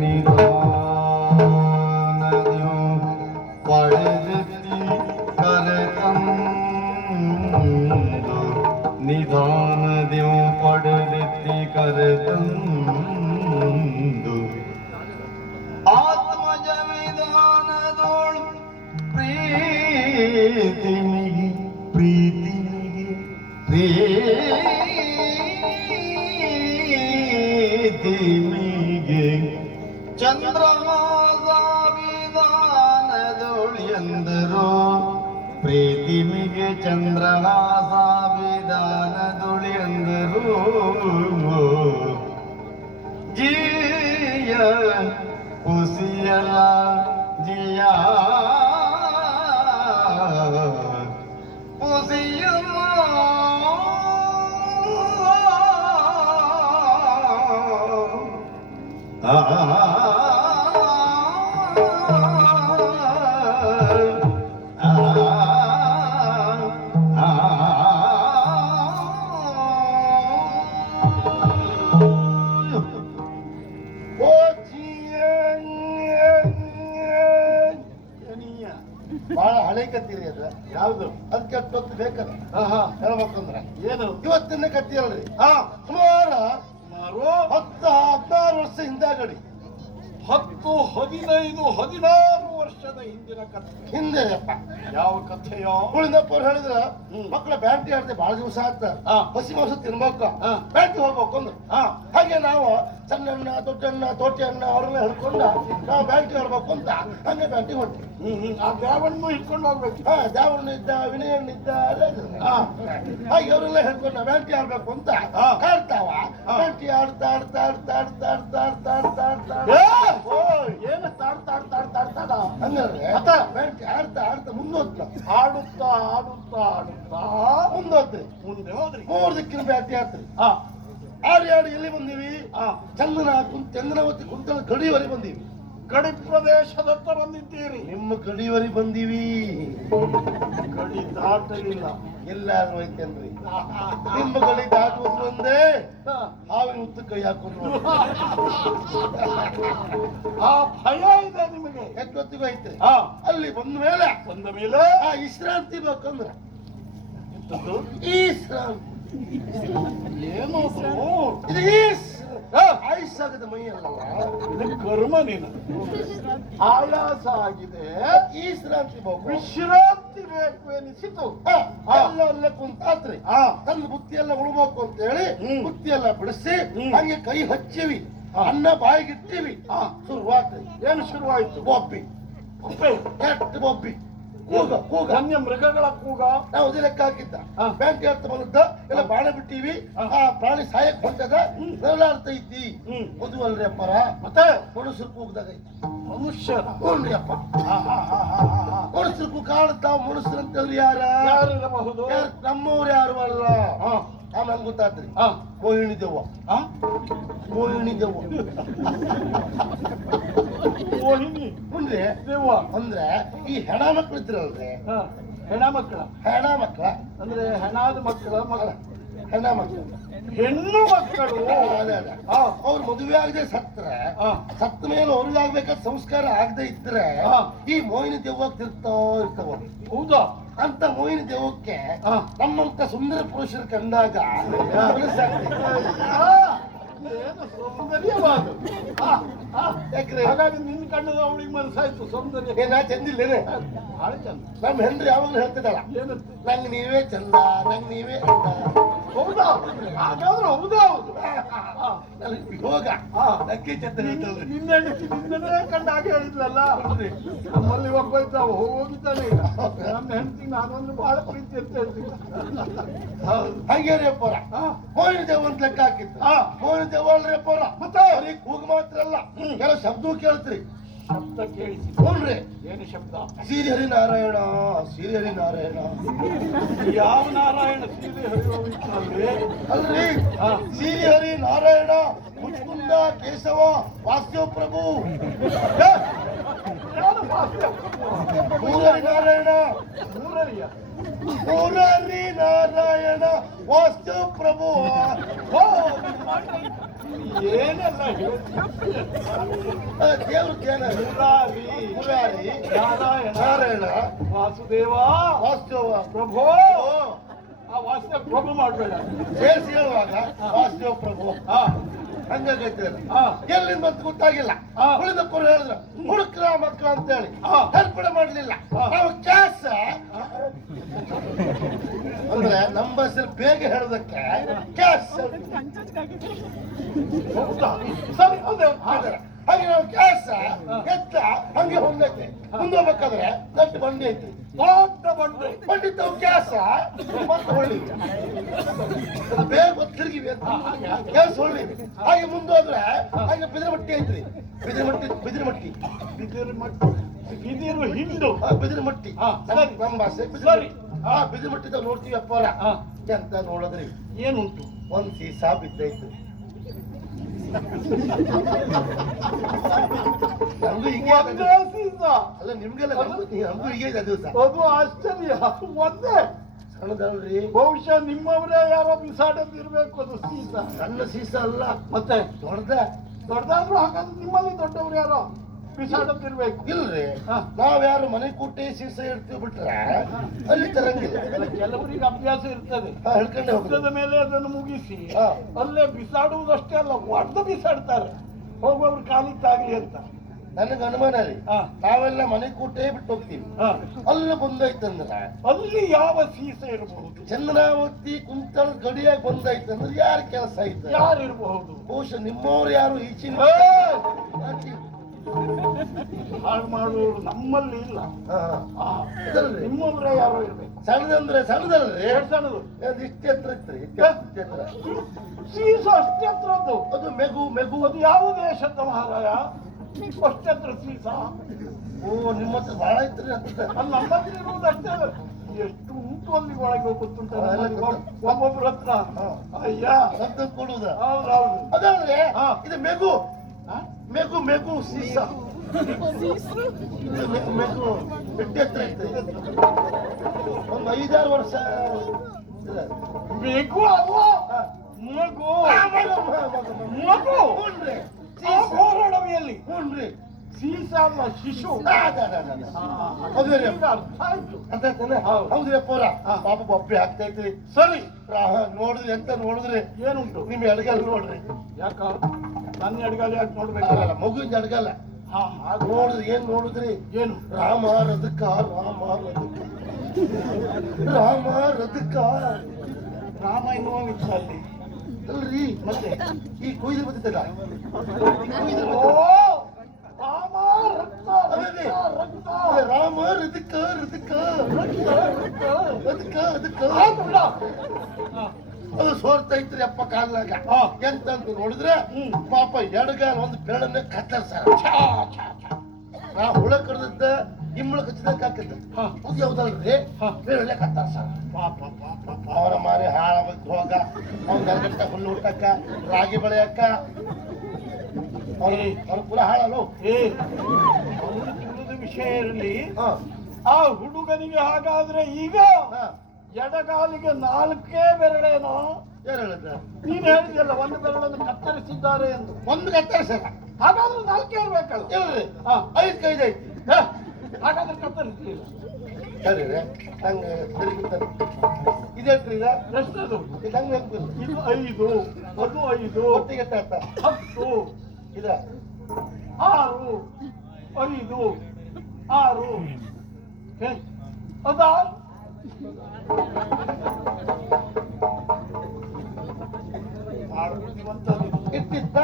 ನಿಧಾನದ್ಯೋ ಪಡೆದೆತ್ತಿ ಕರೆತಂದು ನಿಧಾನದ್ಯೋ ಪಡೆದೆತ್ತಿ ಕರೆತಂದು ಆತ್ಮಜ ವಿಧಾನದೋಳು ಪ್ರೀತಿಮಿಗಿ ಪ್ರೀತಿಮಿಗಿ ಪ್ರೀತಿಮಿಗೆ ಚಂದ್ರಮಾಸ ವಿಧಾನದೋಳು ಎಂದರು ಪ್ರೀತಿಮಿಗೆ ಚಂದ್ರಹಾಸ ವಿಧಾನದೋಳು ಎಂದರು ಜಿಯ ಉಸಿಯಲ ಜಿಯ ಉಸಿಯಲ ಬಹಳ ಹಳೆ ಕತ್ತೀರಿ ಅದು ಯಾವುದು ಅದಕ್ಕೆ ಅಷ್ಟೊತ್ತು ಬೇಕದ ಹೇಳ್ಬೇಕಂದ್ರೆ ಏನು ಇವತ್ತಿನ ಕತ್ತಿ ಅಲ್ರಿ ಸುಮಾರು 10-16 ವರ್ಷ ಹಿಂದಾಗಡಿ 10-15-16 ವರ್ಷದ ಹಿಂದಿನ ಕಥೆ ಹಿಂದೆ ಅಪ್ಪ ಯಾವ ಕಥೆಯೋ ಉಳಿದಪ್ಪ ಅವ್ರು ಹೇಳಿದ್ರ ಮಕ್ಕಳ ಬ್ಯಾಂಟಿ ಆಡ್ದೆ ಬಹಳ ದಿವಸ ಆತ ಹಸಿ ಮಾಂಸ ತಿನ್ಬೇಕು ಬ್ಯಾಂಟಿ ಹೋಗ್ಬೇಕು ಅಂದ್ರು ಹಾಗೆ ನಾವು ಸಣ್ಣಣ್ಣ ದೊಡ್ಡಣ್ಣ ತೋಟಿ ಅಣ್ಣ ಅವ್ರನ್ನ ಹಿಡ್ಕೊಂಡ ನಾವು ಬ್ಯಾಂಟಿ ಆಡ್ಬೇಕು ಅಂತ ಹಂಗೆ ಬ್ಯಾಂಟಿ ಹೊಂಟ್ವಿ ಆ ದೇವಣ್ಣು ಹಿಡ್ಕೊಂಡು ಹೋಗ್ಬೇಕು ದೇವಣ್ಣ ಇದ್ದ ವಿನಯಣ್ಣ ಇದ್ದ ಹಾಗೆ ಅವರೆಲ್ಲ ಹಿಡ್ಕೊಂಡು ಬ್ಯಾಂಟಿ ಆಡ್ಬೇಕು ಅಂತ ಕಾಡ್ತಾವ ಬ್ಯಾಂಟಿ ಆಡ್ತಾ ಆಡ್ತಾ ಆಡ್ತಾ ಆಡ್ತಾ ಆಡ್ತಾ ಆಡ್ತಾ ಆಡ್ತಾ ಆಡ್ತಾ ಏನು ತಾಡ್ತಾಡ್ತಾಡ್ತಾಡ್ತಾಡ ಹಂಗಾದ್ರೆ ಬ್ಯಾಂಟಿ ಆಡ್ತಾ ಆಡ್ತಾ ಮುಂದೋದ್ಲ ಆಡುತ್ತಾ ಆಡುತ್ತಾ ಆಡುತ್ತಾ ಮುಂದೋದ್ರಿ ಮುಂದೆ ಹೋದ್ರಿ 3 ದಿಕ್ಕಿನ ಬ್ಯಾಂಟಿ ಆಡ್ತ್ರಿ ಆಡಿ ಆಡಿ ಎಲ್ಲಿ ಬಂದೀವಿ ಚಂದನಾವತಿ ಕುಂತಲ ಗಡಿವರೆಗೆ ಬಂದೀವಿ ಗಡಿ ಪ್ರದೇಶದತ್ತ ಬಂದಿದ್ದೀರಿ ನಿಮ್ಮ ಗಡಿವರೆಗೆ ಬಂದೀವಿ ಗಡಿ ದಾಟಲಿಲ್ಲ ಎಲ್ಲಾದ್ರೂ ಐತೇನ್ರಿ ನಿಮ್ಮ ಗಡಿ ದಾಟುವುದು ಒಂದೇ ಹಾವಿನ ಉತ್ತ ಕೈ ಹಾಕೋದು ಆ ಭಯ ಇದೆ ನಿಮಗೆ ಎಷ್ಟೊತ್ತಿಗೂ ಐತೆ ಅಲ್ಲಿ ಬಂದ ಮೇಲೆ ವಿಶ್ರಾಂತಿ ಬೇಕಂದ್ರ ವಿಶ್ರಾಂತಿ ಏನು ಇದು ಆಯುಷಾಗದ ಮೈ ಅಲ್ಲಲ್ಲ ಕರ್ಮ ನೀನು ಆಯಾಸ ಆಗಿದೆ ವಿಶ್ರಾಂತಿ ಬೇಕು ವಿಶ್ರಾಂತಿ ಬೇಕು ಎನಿಸಿತು ಅಲ್ಲೇ ಕುಂತಾತ್ರಿ ತನ್ನ ಬುತ್ತಿ ಎಲ್ಲ ಉಳ್ಬೇಕು ಅಂತ ಹೇಳಿ ಬುತ್ತಿ ಎಲ್ಲ ಬಿಡಿಸಿ ಹಂಗೆ ಕೈ ಹಚ್ಚಿವಿ ಅನ್ನ ಬಾಯಿಗಿಟ್ಟಿವಿ ಶುರುವಾತ್ರಿ ಏನು ಶುರುವಾಯ್ತು ಬೊಬ್ಬಿ ಕೆಟ್ಟ ಬೊಬ್ಬಿ ಕೂಗ ಕೂಗ ಅನ್ಯ ಮೃಗಗಳ ಕೂಗ ನಾವು ಅದೇ ಲೆಕ್ಕ ಹಾಕಿದ್ದ ಬ್ಯಾಂಕ್ ಹೇಳ್ತಾ ಬಂದದ್ದ ಎಲ್ಲ ಬಾಣ ಬಿಟ್ಟಿವಿ ಆ ಪ್ರಾಣಿ ಸಾಯಕ್ ಹೊಂಟದ ನರಳಾಡ್ತೈತಿ ಮದುವಲ್ರಿ ಅಪ್ಪರ ಮತ್ತೆ ಮನುಷ್ಯರು ಕೂಗದಾಗ ಐತಿ ಮನುಷ್ಯರ ಹ್ಞೂನ್ರಿ ಅಪ್ಪ ಮನುಷ್ಯರು ಕೂಗ ಕಾಡ್ತಾವ ಮನುಷ್ಯರು ಅಂತಂದ್ರೆ ಯಾರಿರಬಹುದು ನಮ್ಮವ್ರು ಯಾರು ಅಲ್ಲ ಆಮೇಲೆ ಗೊತ್ತಾತ್ರಿ ಮೋಹಿಣಿ ದೆವ್ವ ಮೋಹಿಣಿ ದೆವ್ವ ಮೋಹಿನಿ ಮುಂದೆ ದೆವ್ವ ಅಂದ್ರೆ ಈ ಹೆಣ ಮಕ್ಳು ಇದ್ರಲ್ರಿ ಹೆಣ ಮಕ್ಕಳ ಹೆಣ ಮಕ್ಳ ಅಂದ್ರೆ ಹೆಣಾದ ಮಕ್ಕಳ ಮಗಳ ಹೆಣ ಮಕ್ಳು ಹೆಣ್ಣು ಮಕ್ಕಳು ಅವ್ರ ಮದುವೆ ಆಗದೆ ಸತ್ತ ಮೇಲೆ ಅವ್ರಿಗೆ ಆಗ್ಬೇಕಾದ ಸಂಸ್ಕಾರ ಆಗದೆ ಇದ್ರೆ ಈ ಮೋಹಿನಿ ದೆವ್ವಾಗಿ ತಿರ್ತಾ ಇರ್ತಾವ ಹೌದಾ ಅಂತ ಮೋಹಿನಿ ದೆವ್ವಕ್ಕೆ ನಮ್ಮಂತ ಸುಂದರ ಪುರುಷರು ಕಂಡಾಗ ಏನು ಸೌಂದರ್ಯವಾದ ಯಾಕ್ರೆ ಹಾಗಾಗಿ ನಿನ್ ಕಣ್ಣದ ಅವಳಿಗೆ ಮನಸ್ಸಾಯ್ತು ಸೌಂದರ್ಯ ನಾ ಚಂದಿಲ್ಲೇನೆ ಬಹಳ ಚಂದ ನಮ್ಮ ಹೆಂಡ್ರಿ ಯಾವಾಗಲೂ ಹೇಳ್ತಿದ್ದಾಳ ಏನಂತ ನಂಗೆ ನೀವೇ ಚಂದ ನಂಗೆ ನೀವೇ ಅಂದ ಹೌದಾ ಹಾಗಾದ್ರೆ ಹೌದಾ ಹೌದು ಯೋಗ ನಕ್ಕೆ ಚಂದ ಹೇಳ್ತಲ್ರಿ ನಿನ್ನೆ ಕಂಡ ಹಾಗೆ ಹೇಳಿದ್ಲಲ್ಲ ನಮ್ಮಲ್ಲಿ ಒಬ್ಬ ಇದ್ದ ಹೋಗಿದ್ದಾನೆ ಈಗ ನನ್ನ ಹೆಂಡತಿಗೆ ನಾನೊಂದು ಬಹಳ ಪ್ರೀತಿ ಅಂತ ಹೇಳ್ತೀನಿ ಹಂಗೇರಿ ಅಪ್ಪರ ಮೋಹಿನಿ ದೇವ್ ಅಂತ ಲೆಕ್ಕ ಹಾಕಿತ್ತು ಮೋಹಿನಿ ದೇವ್ ಅಲ್ರಿ ಅಪ್ಪರ ಮತ್ತೆ ಅವ್ರಿಗೆ ಕೂಗ ಮಾತ್ರ ಅಲ್ಲ ಕೆಲವು ಶಬ್ದವೂ ಕೇಳ್ತ್ರಿ ಶಬ್ದ ಕೇಳಿಸಿ ನೋಡ್ರಿ ಏನು ಶಬ್ದ ಶ್ರೀಹರಿ ನಾರಾಯಣ ಶ್ರೀಹರಿ ನಾರಾಯಣ ಯಾವ ನಾರಾಯಣ ಸೀರೆ ಹರಿಯೋಲ್ರಿ ಅಲ್ರಿ ಶ್ರೀಹರಿ ನಾರಾಯಣ ಮುಚ್ಕುಂದ ಕೇಶವ ವಾಸ್ಯವ ಪ್ರಭು ಮೂರರಿ ನಾರಾಯಣ ಮೂರರಿ ನಾರಾಯಣ ವಾಸ್ಯವ ಪ್ರಭು ಏನೆಲ್ಲ ದೇವ್ರ ಧ್ಯಾನ ಮುರಾರಿ ಮುರಾರಿ ನಾರಾಯಣ ನಾರಾಯಣ ವಾಸುದೇವ ವಾಸ್ತವ ಪ್ರಭು ಆ ವಾಸುದೇವ ಪ್ರಭು ಮಾಡ್ಬೇಡ ಸೇರಿಸಿ ಹೇಳುವಾಗ ವಾಸ್ತವ ಪ್ರಭು ಹಾ ಹಂಗಾಗೈತೆ ಹಾ. ಎಲ್ಲಿಂದ ಬಂತು ಗೊತ್ತಾಗಿಲ್ಲ ಹಾ. ಉಳಿದಪ್ಪರು ಹೇಳಿದ್ರು ಹುಡುಕ್ರ ಮಕ್ಕಳ ಅಂತ ಹೇಳಿ ಹಾ. ಹೆಲ್ಪಡೆ ಮಾಡ್ಲಿಲ್ಲ ಹಾ. ನಾವು ಕ್ಯಾಸ್ ಅಂದ್ರೆ ನಮ್ಮ ಬಸ್ಸಲ್ಲಿ ಬೇಗ ಹೇಳೋದಕ್ಕೆ ಕ್ಯಾಸ್ ಹೌದಾ? ಸರಿ ಅದೇ ಹಾಗೆ ನಾವು ಕ್ಯಾಸ್ ಎತ್ತ ಹಂಗೆ ಹೊಂದೈತೆ ಮುಂದೆ ಹೋಗ್ಬೇಕಾದ್ರೆ ದೊಡ್ಡ ಬಂಡಿ ಐತಿ ದೊಡ್ಡ ಬಂಡೆ ಬಂಡಿತ್ತು ಕ್ಯಾಸ ಮತ್ತೆ ಹೊಳ್ಳಿ ಅದು ಬೇಗ ಮತ್ತೆ ತಿರುಗಿವಿ ಅಂತ ಕ್ಯಾಸ್ ಹೊಳ್ಳಿ ಹಾಗೆ ಮುಂದೋದ್ರೆ ಹಾಗೆ ಬಿದಿರಮಟ್ಟಿ ಐತ್ರಿ ಬಿದಿರಮಟ್ಟಿ ಬಿದಿರು ಹಿಂಡು ಬಿದಿರಮಟ್ಟಿ ಹಾ, ಸರಿ. ನಮ್ಮ ಭಾಷೆ ಸರಿ. ಬಿದಿರಮಟ್ಟಿದ ನೋಡ್ತೀವಿ ಅಪ್ಪಾರ ಹಾ. ಎಂತ ನೋಡಿದ್ರಿ ಏನುಂಟು ಒಂದ್ ಸೀಸಾ ಬಿದ್ದೈತು ನಮ್ಗೂ ಹಿಂಗೆ ಒಂದೇ ಸೀಸ ಅಲ್ಲ ನಿಮ್ಗೆಲ್ಲ ನಮ್ಗೂ ಹೀಗೆ ಇದೆ ದಿವಸ ಅದು ಆಶ್ಚರ್ಯ ಒಂದೇ ಸಣ್ಣದಲ್ರಿ ಬಹುಶಃ ನಿಮ್ಮವರೇ ಯಾರೋ ಬಿಸಾಡದಿರ್ಬೇಕು ಅದು ಸೀಸ ಸಣ್ಣ ಸೀಸ ಅಲ್ಲ ಮತ್ತೆ ದೊಡ್ಡದಾದ್ರೂ ಹಾಗಾದ್ರೆ ನಿಮ್ಮಲ್ಲಿ ದೊಡ್ಡವರು ಯಾರೋ ಬಿಸಾಡದಿರ್ಬೇಕು ಇಲ್ರಿ ಹಾ. ನಾವ್ಯಾರು ಮನೆ ಕೂಟಿ ಸೀಸ ಇಡ್ತೀವಿ ಬಿಟ್ರೆ ಅಲ್ಲಿ ತರಂಗಿಲ್ಲ ಕೆಲವರಿಗೆ ಅಭ್ಯಾಸ ಇರ್ತದೆ ಹೇಳ್ಕೊಂಡೆ ಹೋಗ್ತದೆ ಹುತ್ತದ ಮೇಲೆ ಅದನ್ನು ಮುಗಿಸಿ ಹಾ. ಅಲ್ಲೇ ಬಿಸಾಡುವುದಷ್ಟೇ ಅಲ್ಲ ಒಡೆದು ಬಿಸಾಡ್ತಾರೆ ಹೋಗುವವ್ರು ಕಾಲಿತ್ತಾಗ್ಲಿ ಅಂತ ನನಗೆ ಅನುಮಾನ ರೀ ಹಾ. ನಾವೆಲ್ಲ ಮನೆ ಕೂಟೇ ಬಿಟ್ಟು ಹೋಗ್ತೀವಿ ಹಾ. ಅಲ್ಲಿ ಬಂದೈತಂದ್ರ ಅಲ್ಲಿ ಯಾವ ಸೀಸ ಇರಬಹುದು ಚಂದ್ರಾವತಿ ಕುಂತಳ ಗಡಿಯಾಗಿ ಬಂದೈತಂದ್ರೆ ಯಾರ ಕೆಲಸ ಐತೆ ಯಾರಿರಬಹುದು ಬಹುಶಃ ನಿಮ್ಮವ್ರು ಯಾರು ಈಚಿನ ಹಾಳು ಮಾಡುವವರು ನಮ್ಮಲ್ಲಿ ಇಲ್ಲ ಆ, ಇದಲ್ರಿ ನಿಮ್ಮವರೇ ಯಾರೋ ಇರ್ಬೇಕು ಸಣ್ಣದಂದ್ರೆ ಸಣ್ಣದಲ್ರಿ ಎರಡು ಸಣ್ಣದು ಅದು ಇಷ್ಟೇ ಹತ್ರ ಇತ್ರಿ ಇಷ್ಟೇ ಹತ್ರ ಸೀಸ ಅಷ್ಟೇ ಹತ್ರದ್ದು ಅದು ಮೆಗು ಅದು ಯಾವ ದೇಶದ ಮಹಾರಾಯ ಅಷ್ಟೇ ಹತ್ರ ಸೀಸ ಓ ನಿಮ್ಮ ಹತ್ರ ಬಹಳ ಐತ್ರಿ ಅಂತ ಅಲ್ಲಿ ನಮ್ಮಲ್ಲಿ ಇರುವುದಷ್ಟೇ ಎಷ್ಟು ಉಂಟು ಅಲ್ಲಿ ಒಳಗೆ ಗೊತ್ತುಂಟ ಒಬ್ಬೊಬ್ರ ಹತ್ರ ಹಾ. ಅಯ್ಯ ಶಬ್ದ ಕೊಡುವುದ ಹೌದೌದು ಅದಲ್ರಿ ಹಾ. ಇದು ಹಾ? ಮೆಗು ಸೀಸ ಇದು ಮೆಗು ಎಷ್ಟೇ ಹತ್ರ ಐತೆ ಒಂದು 5-6 ವರ್ಷ ಇದೆ. ಬೇಕು ಅಲ್ಲ ಹಾ. ಮಗು ಮಗು. ಮಗು ಹ್ಞೂನ್ರಿ. ಆ ಘೋರಡವಿಯಲ್ಲಿ ಹ್ಞೂನ್ರಿ. ಸೀಸ ಅಲ್ಲ ಶಿಶು ಹೌದು ರೀ ಈಗ ಅರ್ಥ ಆಯ್ತು ಹೌದು. ಹೌದ್ರಿ ಅಪ್ಪವ್ರ ಹಾ. ಪಾಪ ಬೊಬ್ಬೆ ಆಗ್ತೈತ್ರಿ ಸರಿ ನೋಡಿದ್ರಿ ಎಂತ ನೋಡಿದ್ರಿ ಏನುಂಟು ನಿಮ್ ಎಡಗಲ್ ನೋಡ್ರಿ ಯಾಕ ನನ್ನ ಅಡ್ಗಾಲಿ ಯಾಕೆ ನೋಡ್ಬೇಕು ಅಲ್ಲ ಮಗುವಿನ ಎಡಗಲ್ಲ ಹಾ ಹಾಗೆ ನೋಡಿದ್ರಿ ಏನ್ ನೋಡಿದ್ರಿ ಏನು ರಾಮ ರದಕ ರಾಮ ಎನ್ನುವ ಅಲ್ಲಿ ಅಲ್ರಿ ಮತ್ತೆ ಈ ಕೊಯ್ದು ಬರ್ತೈತಲ್ಲ ಓ ರಾಮ ರಕ್ತ ಅದೇ. ರಕ್ತ ರಾಮ ರದಕ ಆಯ್ತು ಬಿಡ. ಹಾ. ಅದು ಸೋರ್ತೈತ್ರಿ ಅಪ್ಪ ಕಾಲ್ನಾಗ ಹಾ. ಎಂತಂತ ನೋಡಿದ್ರೆ ಪಾಪ ಎಡಗಾಲ ಒಂದು ಬೆರಳನ್ನ ಕತ್ತರ್ಸಾರ ನಾ ಹುಳ ಕಡ್ದದ್ದ ಇಂಬಳ ಕಚ್ಚಿದಂಗ ಹಾಕತ್ತ ಹಾ. ಅದು ಯಾವ್ದಲ್ರಿ ಹಾ. ಬೆರಳನ್ನ ಕತ್ತರ್ಸಾರ ಪಾಪ ಪಾಪ ಪಾಪ. ಅವರ ಮಾರಿ ಹಾಳಾಗಕ್ಕೆ ಹೋಗ ಅವ್ನ ಗಂಟ ಹುಲ್ಲು ಹುಟ್ಟಕ್ಕ ರಾಗಿ ಬೆಳೆಯಕ್ಕ ಅವ್ರ ಕುಲ ಹಾಳಲ್ಲ ಏ ಅವನ ಕುಲದ ವಿಷಯ ಇರಲಿ ಹಾ ಆ ಹುಡುಗನಿಗೆ ಹಾಗಾದ್ರೆ ಈಗ ಹಾ ಎಡಗಾಲಿಗೆ 4 ಬೆರಳೇನೋ ಯಾರು ಹೇಳಿದ್ರ ನೀನ್ ಹೇಳಿದ್ಯಲ್ಲ ಒಂದು ಬೆರಳನ್ನು ಕತ್ತರಿಸಿದ್ದಾರೆ ಎಂದು ಒಂದು ಕತ್ತರಿಸಲ್ಲ ಹಾಗಾದ್ರೆ 4 ಇರ್ಬೇಕಲ್ಲ ಇಲ್ರಿ ಹಾ. 5 ಐತಿ ಹೇ, ಹಾಗಾದ್ರೆ ಕತ್ತರಿಸಲಿಲ್ಲ ಸರಿ ನಂಗೆ ತಿರುಗುತ್ತಾರೆ ಇದೆಷ್ಟ್ರಿ ಇದ ಎಷ್ಟದು ಇದು ಹಂಗೆ ಹಾಕ್ಬೇಕು ಇದು 5 ಅದು 5 ಒಟ್ಟಿಗೆ ಎಷ್ಟ ಆಯ್ತಾ 10 ಇದ 6 5 6 ಹೇ, ಅದಾ ಇಟ್ಟಿತ್ತ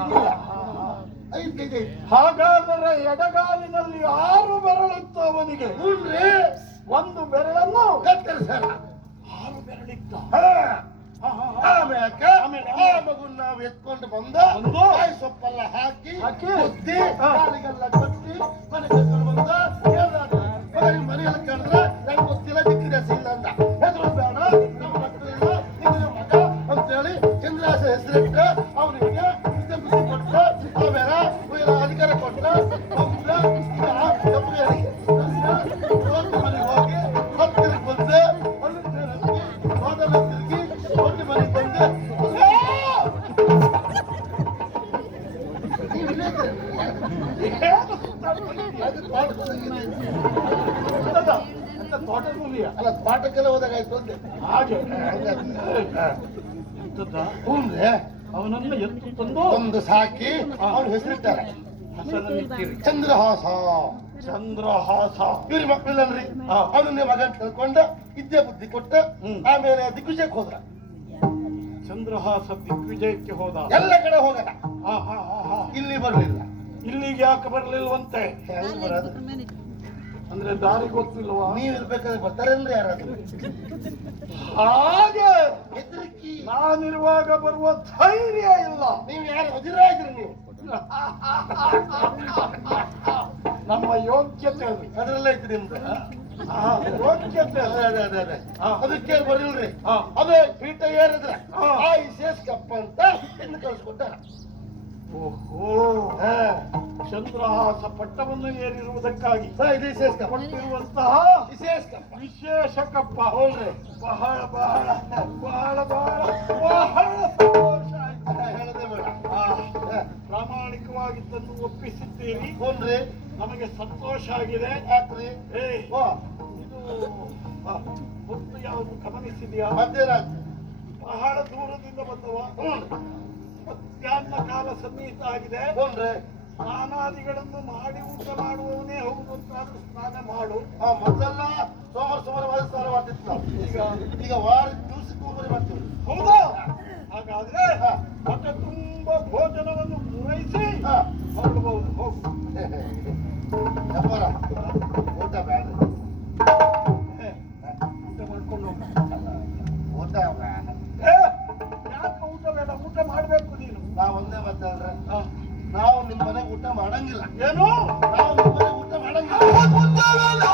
ಇದಿಲ್ಲ 5 ಐತಿ ಹಾಗಾದರೆ ಎಡಗಾಲಿನಲ್ಲಿ 6 ಬೆರಳಿತ್ತು ಅವನಿಗೆ ಹ್ಞೂನ್ರಿ ಒಂದು ಬೆರಳನ್ನು ಕತ್ತರಿಸಲ್ಲ 6 ಬೆರಳಿತ್ತ ಆಮ್ಯಾಕ ಆಮೇಲೆ? ಆ ಮಗುನ್ ನಾವು ಎತ್ಕೊಂಡು ಬಂದ ಬಂದು? ಕಾಯಿ ಸೊಪ್ಪೆಲ್ಲ ಹಾಕಿ ಹಾಕಿ? ಕುದ್ದಿ ಹಾ. ಕಾಲಿಗೆಲ್ಲ ಕಟ್ಟಿ ಮನೆ ಕರ್ಕೊಂಡು ಬಂದ ಮಗನಿಗೆ ಮನೆಯೆಲ್ಲ ಕರೆದ್ರೆ ನಂಗೆ ಗೊತ್ತಿಲ್ಲ ದಿಕ್ಕಿನ ಇಲ್ಲ ಅಂದ ಹೆಸರು ಬೇಡ ನಮ್ಮ ಮಕ್ಕಳಿಲ್ಲ ನಿನ್ನ ಮಗ ಅಂತೇಳಿ ಚಂದ್ರಾಸ ಹೆಸರಿಟ್ಟ ಅವನಿಗೆ ವಿದ್ಯಾಭ್ಯಾಸ ಕೊಟ್ಟ ಆಮೇಲೆ ಅಧಿಕಾರ ಕೊಟ್ಟ ಮನೆಗೆ ಹೋಗಿ ಹತ್ತಿರಕ್ಕೆ ಬಂದೆ ಅಲ್ಲಿ ತಿರುಗಿ ಹೋದಲ್ಲ ತಿರುಗಿ ಹೋಗಿ ಮನೆಗೆ ಬಂದೆ ಅದು ತೋಟಕ್ಕೆ ಹೋದಾಗಿದೆ. ತೋಟದ ಮೂಲಿಯ ಅಲ್ಲ ತೋಟಕ್ಕೆಲ್ಲ ಹೋದಾಗ ಆಯ್ತು ಅಂತೆ. ಹಾಗೆ ಹ್ಞೂನ್ರಿ. ಅವನನ್ನ ಎತ್ತು ತಂದು ಒಂದು ಸಾಕಿ ಅವ್ರ ಹೆಸರಿಟ್ಟಾರೆ ಹಸನನ್ನಿಟ್ಟಿರಿ. ಚಂದ್ರಹಾಸ. ಚಂದ್ರಹಾಸ ಇವ್ರ ಮಕ್ಕಳಿಲ್ಲನ್ರಿ. ಅವನನ್ನೇ ಮಗ ಅಂತ ತಿಳ್ಕೊಂಡ ವಿದ್ಯೆ ಬುದ್ಧಿ ಕೊಟ್ಟ ಆಮೇಲೆ ದಿಗ್ವಿಜಯಕ್ಕೆ ಹೋದ್ರ. ಚಂದ್ರಹಾಸ ದಿಗ್ವಿಜಯಕ್ಕೆ ಹೋದ. ಎಲ್ಲ ಕಡೆ ಹೋಗದ. ಇಲ್ಲಿ ಬರ್ಲಿಲ್ಲ. ಇಲ್ಲಿಗೆ ಯಾಕೆ ಬರ್ಲಿಲ್ವಂತೆ? ಹೆಂಗ್ ಬರೋದು? ಅಂದ್ರೆ ದಾರಿ ಗೊತ್ತಿಲ್ವಾ? ನೀವ್ ಇರ್ಬೇಕಾದ್ರೆ ಬರ್ತಾರೇನ್ರಿ ಯಾರಾದ್ರೂ? ಹಾಗೆ ಹೆದರಿಕಿ. ನಾನಿರುವಾಗ ಬರುವ ಧೈರ್ಯ ಇಲ್ಲ. ನೀವ್ ಯಾರು ಅಧಿರಾಜ್ರಿ ನೀವು? ನಮ್ಮ ಯೋಗ್ಯತೆ ಅದು. ಅದ್ರಲ್ಲೇ ಐತಿ ನಿಮ್ದು ಯೋಗ್ಯತೆ ಅದು. ಅದೇ ಅದಕ್ಕೆ ಬರಿಲ್ರಿ. ಹಾ. ಅದೇ ಪೀಠ ಏರಿದ್ರೆ ಆ ವಿಶೇಷಕಪ್ಪ ಅಂತ ಇನ್ನು ಕಳ್ಸಿಕೊಟ್ಟಾರ. ಓಹೋ, ಚಂದ್ರಹಾಸ ಪಟ್ಟವನ್ನು ಏರಿರುವುದಕ್ಕಾಗಿ ಇದು ವಿಶೇಷಕಪ್ಪ. ಕೊಟ್ಟಿರುವಂತಹ ವಿಶೇಷಕಪ್ಪ. ವಿಶೇಷ ಕಪ್ಪ. ಹೌದ್ರಿ. ಬಹಳ ಬಹಳ ಬಹಳ ಬಹಳ ಬಹಳ ಸಂತೋಷ ಆಯ್ತು. ಹೇಳದೆ ಬೇಡ. ಪ್ರಾಮಾಣಿಕವಾಗಿ ತಂದು ಒಪ್ಪಿಸಿದ್ದೀರಿ. ಹ್ಞೂನ್ರಿ. ನಮಗೆ ಸಂತೋಷ ಆಗಿದೆ. ಯಾಕ್ರಿ? ಇದು ಹೊತ್ತು ಯಾವುದು ಗಮನಿಸಿದ್ಯಾ? ಮಧ್ಯರಾತ್ರಿ. ಬಹಳ ದೂರದಿಂದ ಬಂದವ. ಮಧ್ಯಾಹ್ನ ಕಾಲ ಸನ್ನಿಹಿತ ಆಗಿದೆ. ಹ್ಞೂನ್ರಿ. ಸ್ನಾನಾದಿಗಳನ್ನು ಮಾಡಿ ಊಟ ಮಾಡುವವನೇ ಹೌದು ಅಂತಾದ್ರೂ ಸ್ನಾನ ಮಾಡು. ಮೊದಲೆಲ್ಲ ಸೋಮವಾರ ಸ್ನಾನ ಮಾಡ್ತಿತ್ತು ನಾವು. ಈಗ ವಾರ ದಿವಸಕ್ಕೆ ಒಬ್ಬರೇ ಮಾಡ್ತೀವಿ. ಹೌದಾ? ಹಾಗಾದ್ರೆ ಹೊಟ್ಟೆ ತುಂಬ ಭೋಜನವನ್ನು ಪೂರೈಸಿ ಹೊರಡಬಹುದು. ಹೋಗು. ವ್ಯಾಪಾರ ಊಟ ಬೇಡ. ಊಟ ಮಾಡ್ಕೊಂಡು ಹೋಗು. ಊಟ ಬೇಡ. ಯಾಕೆ ಊಟ ಬೇಡ? ಊಟ ಮಾಡ್ಬೇಕು ನೀನು. ನಾವ್ ಒಂದೇ ಮಾತಾಡ್ರೆ ನಾವು ನಿಮ್ ಮನೆಗೆ ಊಟ ಮಾಡಂಗಿಲ್ಲ. ಏನು? ನಾವು ನಿಮ್ ಮನೆಗೆ ಊಟ ಮಾಡಂಗಿಲ್ಲ.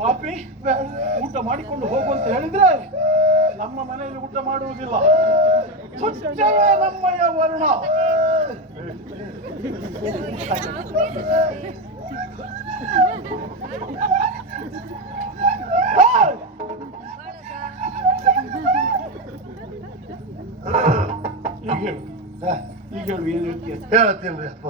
ಪಾಪಿ, ಊಟ ಮಾಡಿಕೊಂಡು ಹೋಗು ಅಂತ ಹೇಳಿದ್ರೆ ನಮ್ಮ ಮನೆಯಲ್ಲಿ ಊಟ ಮಾಡುವುದಿಲ್ಲ. ತುಚ್ಛವೇ ನಮ್ಮಯ ವರ್ಣ. ಈಗ ಹೇಳು, ಈಗ ಹೇಳು, ಏನು ಹೇಳ್ತೀಯ? ಹೇಳ್ತೀನಿ ಅಪ್ಪ.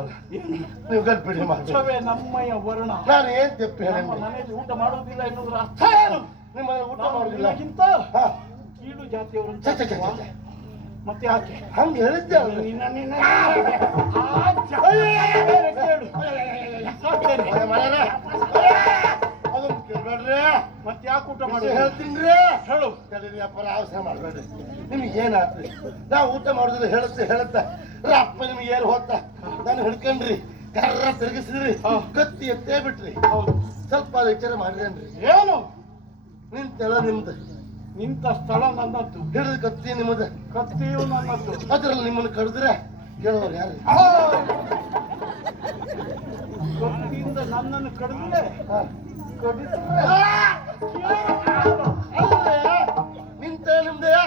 ನೀವು ಗಡ್ಬಿಡಿ ಮಾಡಿ. ತುಚ್ಛವೇ ನಮ್ಮಯ ವರ್ಣ. ನಾನು ಏನ್ ತೆಪ್ಪು ಹೇಳಿ? ನಮ್ಮ ಮನೆಯಲ್ಲಿ ಊಟ ಮಾಡುವುದಿಲ್ಲ ಎನ್ನುವುದರ ಅರ್ಥ ಏನು? ನಿಮ್ಮ ಮನೆ ಊಟ ನಾವು ಮಾಡುದಿಲ್ಲ. ನಿನಗಿಂತ ಕೀಳು ಜಾತಿಯವರು ಅಂತ. ಛೆ, ಛೆ, ಛೆ, ಛೆ. ಮತ್ತೆ ಯಾಕೆ ಹಂಗೆ ಹೇಳಿದ್ದೆ ಅಲ್ರಿ. ಅದೊಂದು ಕೇಳ್ಬೇಡ್ರಿ. ಮತ್ತೆ ಯಾಕೆ ಊಟ ಮಾಡಿ ಹೇಳ್ತೀನಿ ಹೇಳು. ಕಲೀರಿ ಅಪ್ಪರ ಅವಸರ ಮಾಡ್ಬೇಡ್ರಿ. ನಿಮ್ಗೆ ಏನಾಗ್ತದೆ? ನಾವು ಊಟ ಮಾಡುದಿಲ್ಲ ಹೇಳುತ್ತೆ ಅಪ್ಪ ನಿಮ್ಗೆ ಏನು ಹೋತ ನಾನು ಹಿಡ್ಕೊಂಡ್ರಿ ಕರ್ರ ತಿರುಗಿಸಿದ್ರಿ ಕತ್ತಿ ಎತ್ತೇ ಬಿಟ್ರಿ. ಹೌದು, ಸ್ವಲ್ಪ ವಿಚಾರ ಮಾಡಿದೇನ್ರಿ? ಏನು? ನಿಂತೆಲ್ಲ ನಿಮ್ದು, ನಿಂತ ಸ್ಥಳ ನನ್ನದ್ದು, ಹಿಡಿದ ಕತ್ತಿ ನಿಮ್ಮದು, ಕತ್ತಿಯು ನನ್ನದ್ದು. ಅದ್ರಲ್ಲಿ ನಿಮ್ಮನ್ನು ಕಡಿದ್ರೆ ಕೇಳೋರು ಯಾರು? ಕತ್ತಿಯಿಂದ ನನ್ನನ್ನು ಕಡಿದ್ರೆ ನಿಂತ ನಿಮ್ದೆಯಾ?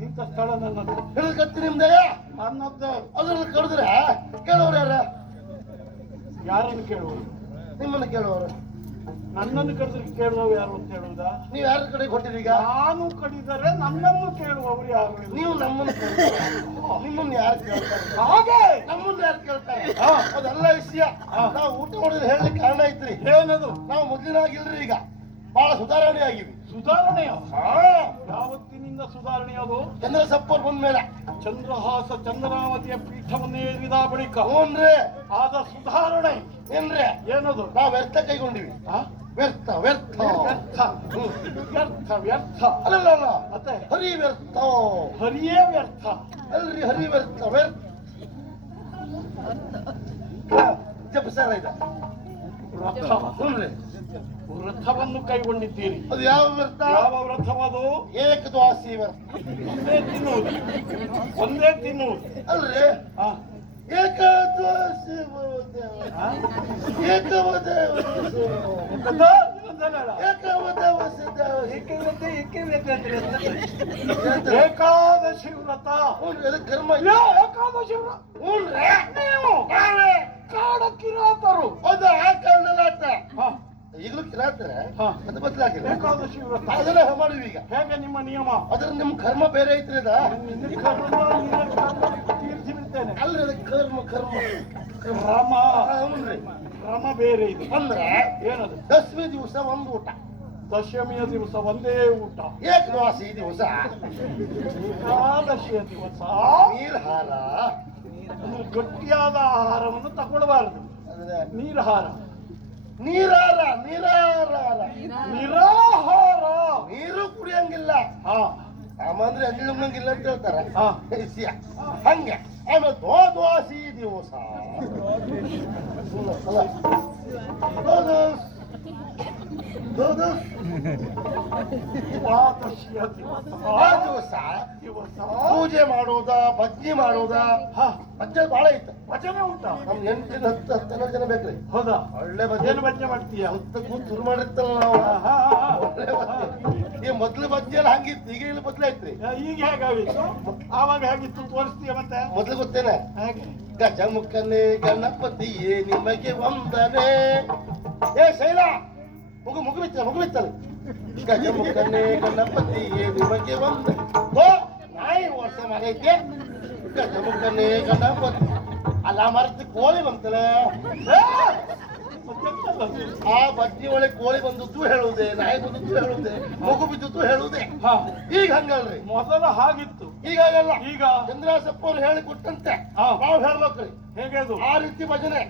ನಿಂತ ಸ್ಥಳ ನನ್ನದು, ಹಿಡಿದ ಕತ್ತಿ ನಿಮ್ದೆಯಾ? ನನ್ನದ್ದು. ಅದ್ರಲ್ಲಿ ಕಡಿದ್ರೆ ಕೇಳೋರು ಯಾರ? ಯಾರನ್ನು ಕೇಳುವುದು? ನಿಮ್ಮನ್ನು ಕೇಳುವವರು. ನನ್ನನ್ನು ಕಡಿದ್ರೆ ಕೇಳುವವರು ಯಾರು ಅಂತ ಹೇಳುವುದಾ? ನೀವ್ ಯಾರ ಕಡೆ ಕೊಟ್ಟಿರಿ ಈಗ? ನಾನು ಕಡಿದರೆ ನನ್ನನ್ನು ಕೇಳುವವರು ಯಾರು? ನೀವು ನಮ್ಮನ್ನು ನಿಮ್ಮನ್ನು ಯಾರು ಕೇಳ್ತಾರೆ? ಹಾಗೆ ನಮ್ಮನ್ನು ಯಾರು ಕೇಳ್ತಾರೆ? ಅದೆಲ್ಲ ವಿಷಯ ನಾವು ಊಟ ಮಾಡಿದ್ರೆ ಹೇಳಲಿಕ್ಕೆ ಕಾರಣ ಐತ್ರಿ. ಏನದು? ನಾವು ಮೊದಲಿನಾಗಿಲ್ರಿ, ಈಗ ಬಹಳ ಸುಧಾರಣೆ ಆಗಿವಿ. ಸುಧಾರಣೆಯ? ಯಾವತ್ತಿನಿಂದ ಸುಧಾರಣೆ ಅದು? ಚಂದ್ರ ಸಪ್ಪೋರ್ ಬಂದ ಮೇಲೆ ಚಂದ್ರಹಾಸ ಚಂದ್ರಾವತಿಯ ಪೀಠವನ್ನೇ ಏರಿದ ಬಳಿಕ ಹ್ಞೂನ್ರಿ ಆದ ಸುಧಾರಣೆ ಏನ್ರಿ? ಏನದು? ನಾವು ವ್ಯರ್ಥ ಕೈಗೊಂಡಿವಿ. ವ್ಯರ್ಥ ವ್ಯರ್ಥ ವ್ಯರ್ಥ ವ್ಯರ್ಥ ವ್ಯರ್ಥ ಅಲ್ಲಲ್ಲ, ಮತ್ತೆ ಹರಿ ವ್ಯರ್ಥ. ಹರಿಯೇ ವ್ಯರ್ಥ ಅಲ್ರಿ, ಹರಿ ವ್ಯರ್ಥ ವ್ಯರ್ಥ ಜಪಸಾರ ಇದೆ. ವ್ರತ. ಹ್ಞೂನ್ರಿ, ವ್ರತವನ್ನು ಕೈಗೊಂಡಿದ್ದೀರಿ. ಅದು ಯಾವ ವ್ಯರ್ಥ? ಯಾವ ವ್ರತವದು? ಏಕದ್ವಾಸಿ ವ್ಯರ್ಥ. ಒಂದೇ ತಿನ್ನುವುದು, ಒಂದೇ ತಿನ್ನುವುದು. ಅಲ್ರಿ, ಏಕದ್ವಾಸಿ ಏಕಾದಶಿ ವ್ರತ. ಕರ್ಮ. ಏಕಾದಶಿ ನೀವು ಕಾಡಕ್ಕಿರಾತರು. ಅದು ಆ ಕಾರಣಲ್ಲ, ಈಗಲೂ ಕಿರಾತಾರೆ, ಅದು ಬದಲಾಗಿಲ್ಲ. ಏಕಾದಶಿ ವ್ರತ ಅದನ್ನ ಮಾಡಿವಿ ಈಗ. ಹೇಗೆ ನಿಮ್ಮ ನಿಯಮ? ಅದ್ರ ನಿಮ್ ಕರ್ಮ ಬೇರೆ ಐತ್ರಿ ಅದ. ತೀರ್ಸಿ ಬಿಡ್ತೇನೆ. ಅಲ್ರಿ, ಅದು ಕರ್ಮ ಕರ್ಮ ಕ್ರಮ. ಹ್ಞೂನ್ರಿ, ಕ್ರಮ ಬೇರೆ ಇದೆ. ಅಂದ್ರೆ ಏನದು? ದಶಮಿ ದಿವಸ ಒಂದು ಊಟ, ದಶಮಿಯ ದಿವಸ ಒಂದೇ ಊಟ. ಏಕದ್ವಾಸಿ ದಿವಸ ಏಕಾದಶಿಯ ದಿವಸ ನೀರ್ಹಾರ. ಒಂದು ಗಟ್ಟಿಯಾದ ಆಹಾರವನ್ನು ತಗೊಳ್ಬಾರದು. ನೀರ್ಹಾರ. ನೀರಾರ ನೀರಾರ ನಿರಾಹಾರ. ನೀರು ಕುಡಿಯಂಗಿಲ್ಲ. ಆಮೇಲೆ ಅಂಜಲಿ ಉಣ್ಣಂಗಿಲ್ಲ ಅಂತ ಹೇಳ್ತಾರೆ. ಹಂಗೆ ಆಮೇಲೆ ದ್ವಾಸಿ ದಿವಸ ದಿವಸ ಪೂಜೆ ಮಾಡೋದ, ಭಜ್ಜಿ ಮಾಡೋದ. ಭಜ್ಜೆ ಬಹಳ ಐತೆ. ಭಜನೆ ಉಂಟಾ? ನಮ್ಗೆ 8-10 ಜನ ಬೇಕ್ರಿ. ಹೌದಾ? ಒಳ್ಳೆ ಏನು ಭಜನೆ ಮಾಡ್ತೀಯ? ಕೂತ್ ಶುರು ಮಾಡಿರ್ತಲ್ಲ ನಾವು. ಈ ಮೊದ್ಲು ಭಜ್ಜಿಯಲ್ಲಿ ಹಂಗಿತ್ತು, ಈಗ ಇಲ್ಲಿ ಬದಲಾಯ್ತ್ರಿ. ಈಗ ಹೇಗಾಗಿತ್ತು? ಆವಾಗ ಹೇಗಿತ್ತು ತೋರಿಸ್ತೀಯ ಮತ್ತೆ? ಮೊದ್ಲು ಗೊತ್ತೇನೆ? ಹೇಗೆ? ಗಜಮುಖನೇ ಗಣಪತಿಯೇ ನಿಮಗೆ ವಂದನೆ. ಏ ಶೈಲಾ, ಮಗು ಬಿತ್ತಲ್ಲ. ಗಜಮುಖನೇ ಗಣಪತಿಯೇ ನಿಮಗೆ ವಂದನೆ. ನಾಯಿ ವರ್ಷ ಮಾಡೈತೆ. ಗಜಮುಖನೇ ಗಣಪತಿ ಅಲ್ಲ ಮರತಿ ಕೋಳಿ ಬಂತಲ್ಲ. ಆ ಬಜ್ಜಿ ಒಳಗೆ ಕೋಳಿ ಬಂದದ್ದು ಹೇಳುವುದೇ, ನಾಯಿ ಬಂದದ್ದು ಹೇಳುವುದೇ, ಮಗು ಬಿದ್ದದ್ದು ಹೇಳುವುದೇ. ಈಗ ಹಂಗಲ್ರಿ, ಮೊದಲ ಹಾಗಿತ್ತು. ಈಗ ಆಗಲ್ಲ. ಈಗ ಚಂದ್ರಾಸಪ್ಪ ಅವ್ರು ಹೇಳಿ ಕೊಟ್ಟಂತೆ ನಾವು ಹೇಳ್ಬೇಕ್ರಿ. ಹೇಗೆ ಅದು? ಆ ರೀತಿ ಭಜನೆ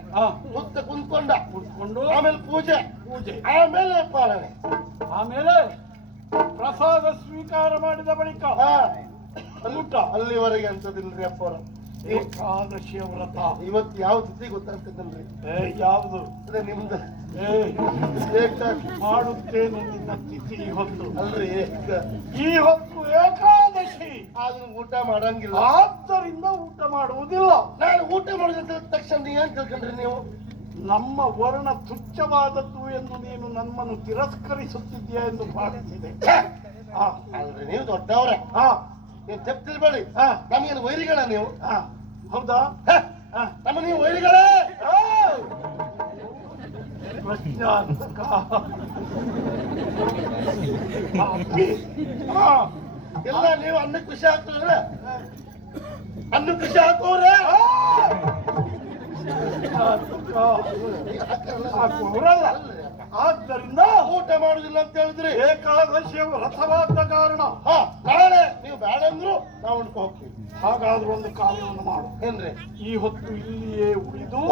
ಸುತ್ತ ಕುಂತ್ಕೊಂಡು ಆಮೇಲೆ ಪೂಜೆ, ಆಮೇಲೆ ಪಾಲನೆ, ಆಮೇಲೆ ಪ್ರಸಾದ ಸ್ವೀಕಾರ ಮಾಡಿದ ಬಳಿಕ ಊಟ. ಅಲ್ಲಿವರೆಗೆ ಅಂತದಿಲ್ರಿ ಅಪ್ಪವ್ರ. ಏಕಾದಶಿಯ ವ್ರತ ಇವತ್ತು ಯಾವ ತಿಥಿ ಗೊತ್ತಾಗ್ತದಲ್ರಿ? ಯಾವುದು? ಅದೇ ನಿಮ್ದು. ಮಾಡುತ್ತೇನೆ ನಿನ್ನ ತಿಥಿ ಹೊತ್ತು. ಅಲ್ರಿ, ಈ ಹೊತ್ತು ಏಕಾದಶಿ. ಆದ್ರೂ ಊಟ ಮಾಡಂಗಿಲ್ಲ, ಆದ್ದರಿಂದ ಊಟ ಮಾಡುವುದಿಲ್ಲ. ನಾನು ಊಟ ಮಾಡಿದ ತಕ್ಷಣ ಏನ್ ತಿಳ್ಕೊಂಡ್ರಿ ನೀವು? ನಮ್ಮ ವರ್ಣ ತುಚ್ಛವಾದದ್ದು ಎಂದು ನೀನು ನಮ್ಮನ್ನು ತಿರಸ್ಕರಿಸುತ್ತಿದ್ದೀಯ ಎಂದು ಭಾವಿಸಿದೆ. ಅಲ್ರಿ, ನೀವು ದೊಡ್ಡವ್ರೆ, ನೀವು ತಪ್ಪು ತಿಳ್ಬೇಡಿ. ನಮಗೇನು ವೈರಿಗಳ ನೀವು? ಹೌದಾ? ನಮ್ಮ ನೀವು ವೈರಿಗಳೇ. ಎಲ್ಲ ನೀವು ಅನ್ನಕ್ಕೆ ಖುಷಿ ಹಾಕ್ತವ್ರೆ, ಅನ್ನಕ್ಕೆ ಖುಷಿ ಹಾಕೋರೆ. ಆದ್ದರಿಂದ ಊಟ ಮಾಡುದಿಲ್ಲ ಅಂತ ಹೇಳಿದ್ರಿ. ಏಕಾದಶಿಯ ವ್ರತವಾದ ಕಾರಣ ನಾಳೆ ನೀವು ಬೇಡ ಅಂದ್ರು ನಾವು ಉಣ್ಕೊ ಹೋಗ್ತೀವಿ. ಹಾಗಾದ್ರೂ ಒಂದು ಕಾರ್ಯವನ್ನು ಮಾಡು. ಏನ್ರಿ? ಈ ಹೊತ್ತು ಇಲ್ಲಿಯೇ ಉಳಿದು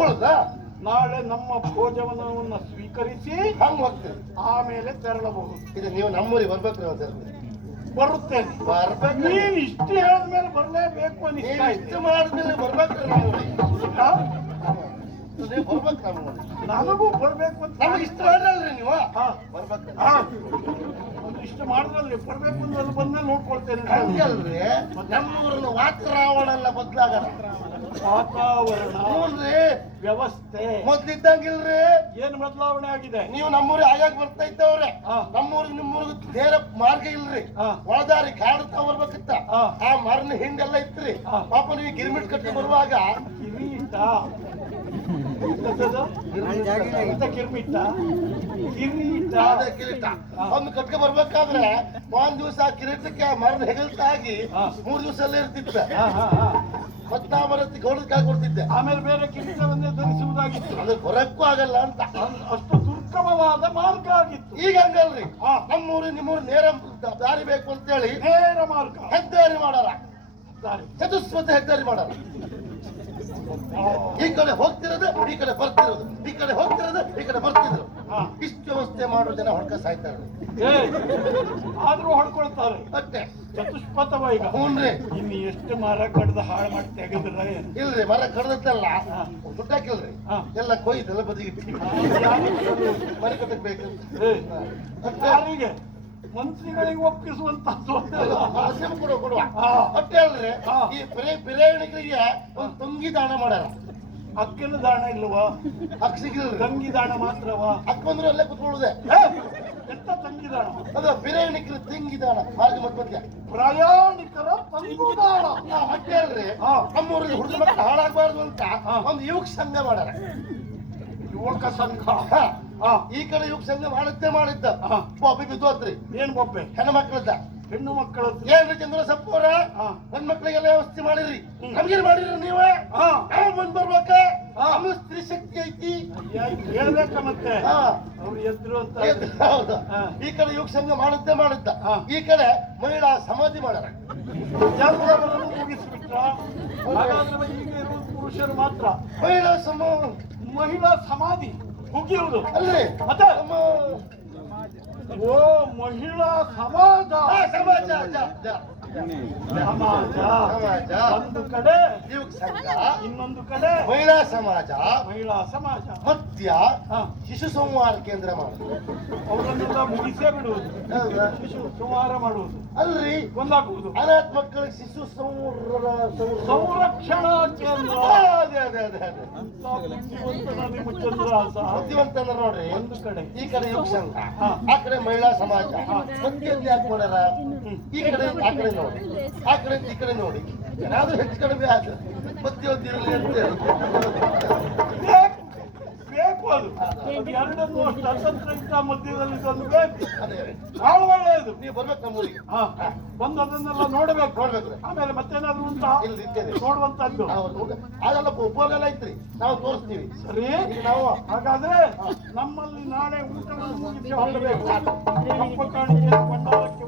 ನಾಳೆ ನಮ್ಮ ಭೋಜನವನ್ನು ಸ್ವೀಕರಿಸಿ ಹಂಗ್ ಹೋಗ್ತೀವಿ, ಆಮೇಲೆ ತೆರಳಬಹುದು. ಇದು ನೀವು ನಮ್ಮೂರಿಗೆ ಬರ್ಬೇಕ್ರಿ ಒಂದ್ಸರಿ. ಬರುತ್ತೇನೆ. ನೀನ್ ಇಷ್ಟು ಹೇಳಿದ್ಮೇಲೆ ಬರ್ಲೇಬೇಕು ಅನಿಸ್ತಾ ಇಷ್ಟು ಮಾಡಿದ್ಮೇಲೆ ಬರ್ಬೇಕ್ರಿ ನಮ್ಮೂರಿಗೆ. ನೀವು ಬರ್ಬೇಕು ನಮ್ಮೂರಿಗೆ. ನನಗೂ ಬರ್ಬೇಕು ಅಂತ. ನಮಗೆ ಇಷ್ಟ ಮಾಡ್ರಲ್ರಿ ನೀವು ಬರ್ಬೇಕು. ಇಷ್ಟು ಮಾಡಿದ್ರಲ್ಲಿ ಬರ್ಬೇಕು ಅಂತ ಬಂದ್ಮೇಲೆ ನೋಡ್ಕೊಳ್ತೇನೆ. ಹಂಗಲ್ರಿ, ನಮ್ಮೂರನ್ನು ವಾತಾವರಣ ಎಲ್ಲ ಬದಲಾಗಲ್ಲ. ವಾತಾವರಣ, ವ್ಯವಸ್ಥೆ ಮೊದ್ಲಿದ್ದಂಗಿಲ್ರಿ. ಏನ್ ಬದಲಾವಣೆ ಆಗಿದೆ? ನೀವು ನಮ್ಮೂರಿಗೆ ಆಗಾಗ ಬರ್ತಾ ಇದ್ದವ್ರೆ. ನಮ್ಮೂರಿಗೆ ನಿಮ್ಮೂರಿಗೆ ನೇರ ಮಾರ್ಗ ಇಲ್ರಿ, ಒಳದಾರಿ ಕಾಡುತ್ತಾ ಬರ್ಬೇಕಿತ್ತ. ಆ ಮರನ ಹಿಂಡೆಲ್ಲ ಇತ್ರಿ. ಪಾಪ ನೀವು ಗಿರ್ಮಿಟ್ ಕಟ್ಟಿ ಬರುವಾಗ ಕಿರೀಟ ಕಿರ್ಮಿಟ್ಟ ಅದೇ ಕಿರೀಟ ಒಂದು ಕಟ್ಕೆ ಬರ್ಬೇಕಾದ್ರೆ ಒಂದ್ ದಿವಸ ಆ ಕಿರೀಟಕ್ಕೆ ಮರದ ಹೆಗಲ್ತಾಗಿ 3 ದಿವಸ ಅಲ್ಲೇ ಇರ್ತಿದ್ದೆ. ಮತ್ ನಾ ಬರತ್ತಿ ಗೌಡದ ಕಾಯಿ ಕೊಡ್ತಿದ್ದೆ. ಆಮೇಲೆ ಬೇರೆ ಕಿರೀಟವನ್ನೇ ಧರಿಸುವುದಾಗಿತ್ತು. ಅದು ಬರಕ್ಕೂ ಆಗಲ್ಲ ಅಂತ ಅಷ್ಟು ದುರ್ಗಮವಾದ ಮಾರ್ಗ ಆಗಿತ್ತು. ಈಗ ಹಂಗಲ್ರಿ, ನಮ್ಮೂರು ನಿಮ್ಮೂರು ನೇರ ದಾರಿ ಬೇಕು ಅಂತೇಳಿ ನೇರ ಮಾರ್ಗ ಹೆದ್ದಾರಿ ಮಾಡಾರ, ಚತುಷ್ಪಥ ಹೆದ್ದಾರಿ ಮಾಡಾರ. ಈ ಕಡೆ ಹೋಗ್ತಿರೋದು, ಈ ಕಡೆ ಬರ್ತಿರೋದು, ಈ ಕಡೆ ಹೋಗ್ತಿರೋದು, ಈ ಕಡೆ ಬರ್ತಿದ್ರು. ಇಷ್ಟು ವ್ಯವಸ್ಥೆ ಮಾಡೋ ಜನ ಹೊಡ್ಕ ಸಾಯ್ತಾರೆ. ಆದ್ರೂ ಹೊಡ್ಕೊಳ್ತಾರೆ ಅಷ್ಟೇ ಚತುಷ್ಪಥವ. ಈಗ ಹ್ಞೂನ್ರಿ, ಇನ್ನು ಎಷ್ಟು ಮರ ಕಡ್ದು ಹಾಳು ಮಾಡಿ ತೆಗೆದ್ರ ಇಲ್ರಿ ಮರ ಕಡ್ದತ್ತಲ್ಲ ದುಡ್ಡಾಕಿಲ್ರಿ, ಎಲ್ಲ ಕೊಯ್ದೆಲ್ಲ ಬದಿಗೆ ಮನೆ ಕಟ್ಟಕ್ ಬೇಕು. ಯಾರಿಗೆ ಮಂತ್ರಿಗಳಿಗೆ ಒಪ್ಪಿಸುವಂತ ಕೊಡುವ ಅಷ್ಟೇ ಅಲ್ರಿ. ಈ ಬಿರಿಯಾನಿಗಳಿಗೆ ಒಂದು ತಂಗಿ ದಾನ ಮಾಡ್ಯಾರ. ಅಕ್ಕಿನ ದಾಣ ಇಲ್ವಾ? ಅಕ್ ಸಿಗಿಲ್ರಿ, ತಂಗಿ ದಾಣ ಮಾತ್ರವಾ? ಅಕ್ ಬಂದ್ರು ಅಲ್ಲೇ ಕುತ್ಕೊಳ್ಳುದೆ. ಎಂತ ತಂಗಿ ದಾಣ? ಅದು ಬಿರಿಯಾನಿಕರ ತಂಗಿ ದಾನ ಮಾರ್ಗ ಮಧ್ಯ ಪ್ರಯಾಣಿಕರ ತಂಗು ದಾಣ. ಅಷ್ಟೇ ಅಲ್ರಿ, ನಮ್ಮೂರಲ್ಲಿ ಹುಡುಗ ಮಕ್ಕಳು ಹಾಳಾಗಬಾರ್ದು ಅಂತ ಒಂದು ಯುವಕ ಸಂಘ ಮಾಡ್ಯಾರ. ಯುವಕ ಸಂಘ ಈ ಕಡೆ ಯುವಕ ಸಂಘ ಮಾಡಿದ್ದ ಬಾಬಿ ಬಿದ್ದೋತ್ರಿ. ಏನ್ ಬೊಬ್ಬೆ? ಹೆಣ್ಣು ಮಕ್ಕಳದ್ದ. ಹೆಣ್ಣು ಮಕ್ಕಳು ಏನ್ರಿ ಚಂದ್ರ ಸಪ್ಪೋರ ಹೆಣ್ಮಕ್ಳಿಗೆಲ್ಲ ವ್ಯವಸ್ಥೆ ಮಾಡಿರಿ, ನಮ್ಗೇನ್ ಮಾಡಿರಿ ನೀವೇ? ಬಂದ್ ಬರ್ಬೇಕ, ನಮ್ಗೆ ಸ್ತ್ರೀ ಶಕ್ತಿ ಐತಿ ಹೇಳ್ಬೇಕ. ಮತ್ತೆ ಅವ್ರು ಎದ್ರು ಅಂತ. ಹೌದು, ಈ ಕಡೆ ಯುವಕ ಸಂಘ ಮಾಡಿದ್ದ. ಈ ಕಡೆ ಮಹಿಳಾ ಸಮಾಧಿ ಮಾಡ್ಯಾರ. ಮುಗಿಸ್ಬಿಟ್ರ. ಹಾಗಾದ್ರೆ ಈಗ ಇರುವುದು ಪುರುಷರು ಮಾತ್ರ. ಮಹಿಳಾ ಸಮಾಧಿ ಮುಗಿಯುವುದು ಅಲ್ರಿ ಮತ್ತೆ ಓ ಮಹಿಳಾ ಸಮಾಜ. ಸಮಾಜ ಸಮಾಜ ಒಂದು ಕಡೆ ಯುವಕ ಸಂಘ, ಇನ್ನೊಂದು ಕಡೆ ಮಹಿಳಾ ಸಮಾಜ. ಮಹಿಳಾ ಸಮಾಜ ಮಧ್ಯ ಶಿಶು ಸಂಹಾರ ಕೇಂದ್ರ ಮಾಡುದು. ಅವರನ್ನೆಲ್ಲ ಮುಗಿಸೇ ಬಿಡುವುದು, ಶಿಶು ಸಂಹಾರ ಮಾಡುವುದು, ಅಲ್ರಿ ಕೊಂದಾಕುವುದು. ಅನಾಥ ಮಕ್ಕಳಿಗೆ ಶಿಶು ಸಂರಕ್ಷಣಾ ಕೇಂದ್ರ. ಬುದ್ಧಿವಂತ ನೋಡ್ರಿ. ಒಂದು ಕಡೆ ಈ ಕಡೆ ಯುವಕ ಸಂಘ, ಆ ಕಡೆ ಮಹಿಳಾ ಸಮಾಜ. ಮಧ್ಯದಲ್ಲಿ ಯಾಕೆ ಮಾಡ್ಯಾರ? ಈ ಕಡೆ ಆ ಕಡೆ ನೋಡಿ, ಆ ಕಡೆ ಈ ಕಡೆ ನೋಡಿ, ಏನಾದ್ರೂ ಹೆಚ್ಚು ಕಡಿಮೆ ಆದ್ರೆ ಮಧ್ಯವರ್ತಿರಲಿ ಅಂತ ಬೇಕು. ಅದು ಎರಡನ್ನು ಸ್ವತಂತ್ರ ಮಧ್ಯದಲ್ಲಿ ಬೇಕು. ಅದೇ ಬಹಳ ಒಳ್ಳೆಯದು. ನೀವು ಬರ್ಬೇಕು ನಮ್ಮೂರಿಗೆ, ಬಂದು ಅದನ್ನೆಲ್ಲ ನೋಡ್ಬೇಕು. ಆಮೇಲೆ ಮತ್ತೇನಾದ್ರು ಉಂಟಾ ಇಲ್ಲಿ ಇರ್ತೇನೆ ನೋಡುವಂತದ್ದು? ಅದೆಲ್ಲ ಉಪಯೋಗ ಐತ್ರಿ, ನಾವು ತೋರಿಸ್ತೀವಿ. ಸರಿ, ನಾವು ಹಾಗಾದ್ರೆ ನಮ್ಮಲ್ಲಿ ನಾಳೆ ಊಟವನ್ನು ಮುಗಿಸಿ ಹೊರಡಬೇಕು. ಹಬ್ಬ ಕಾಣಿಕೆ ಭಂಡಾರಕ್ಕೆ